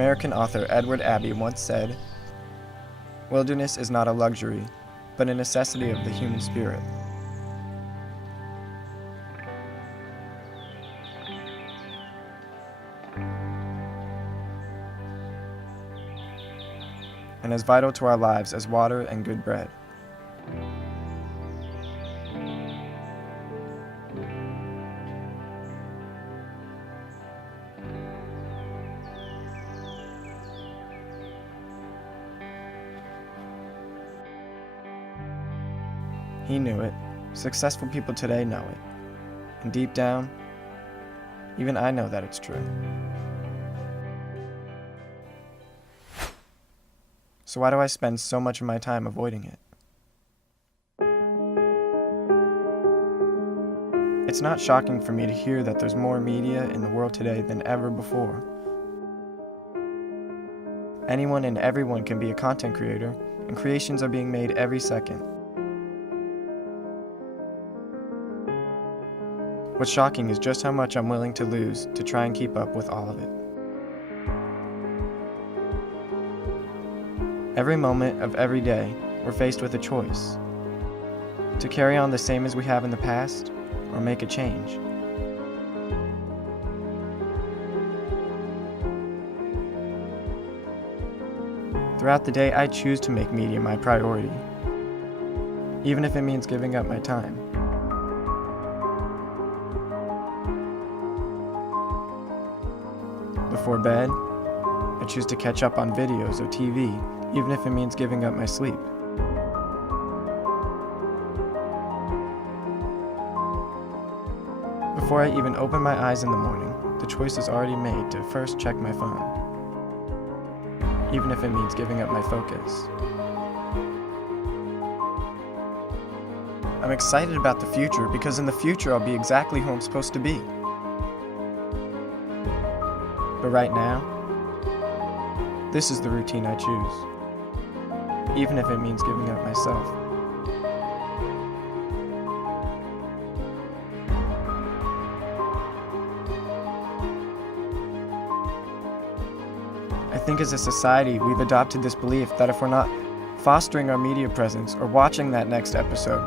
American author Edward Abbey once said, "Wilderness is not a luxury, but a necessity of the human spirit." And as vital to our lives as water and good bread. He knew it. Successful people today know it. And deep down, even I know that it's true. So why do I spend so much of my time avoiding it? It's not shocking for me to hear that there's more media in the world today than ever before. Anyone and everyone can be a content creator, and creations are being made every second. What's shocking is just how much I'm willing to lose to try and keep up with all of it. Every moment of every day, we're faced with a choice: to carry on the same as we have in the past, or make a change. Throughout the day, I choose to make media my priority, even if it means giving up my time. Before bed, I choose to catch up on videos or TV, even if it means giving up my sleep. Before I even open my eyes in the morning, the choice is already made to first check my phone, even if it means giving up my focus. I'm excited about the future because in the future I'll be exactly who I'm supposed to be. But right now, this is the routine I choose, even if it means giving up myself. I think as a society, we've adopted this belief that if we're not fostering our media presence or watching that next episode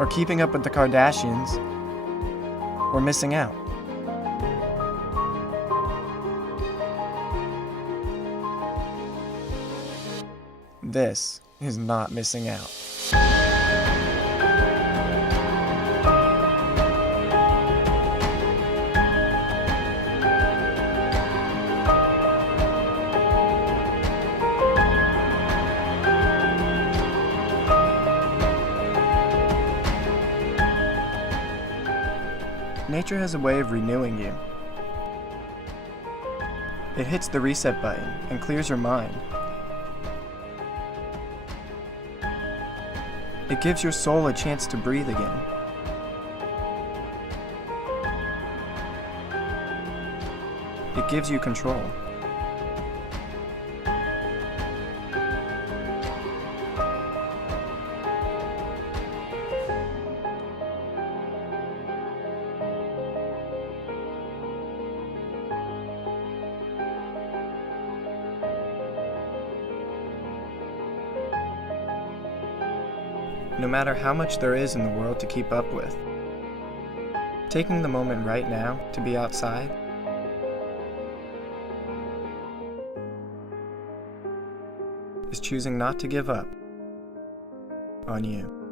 or keeping up with the Kardashians, we're missing out. This is not missing out. Nature has a way of renewing you. It hits the reset button and clears your mind. It gives your soul a chance to breathe again. It gives you control. No matter how much there is in the world to keep up with, taking the moment right now to be outside is choosing not to give up on you.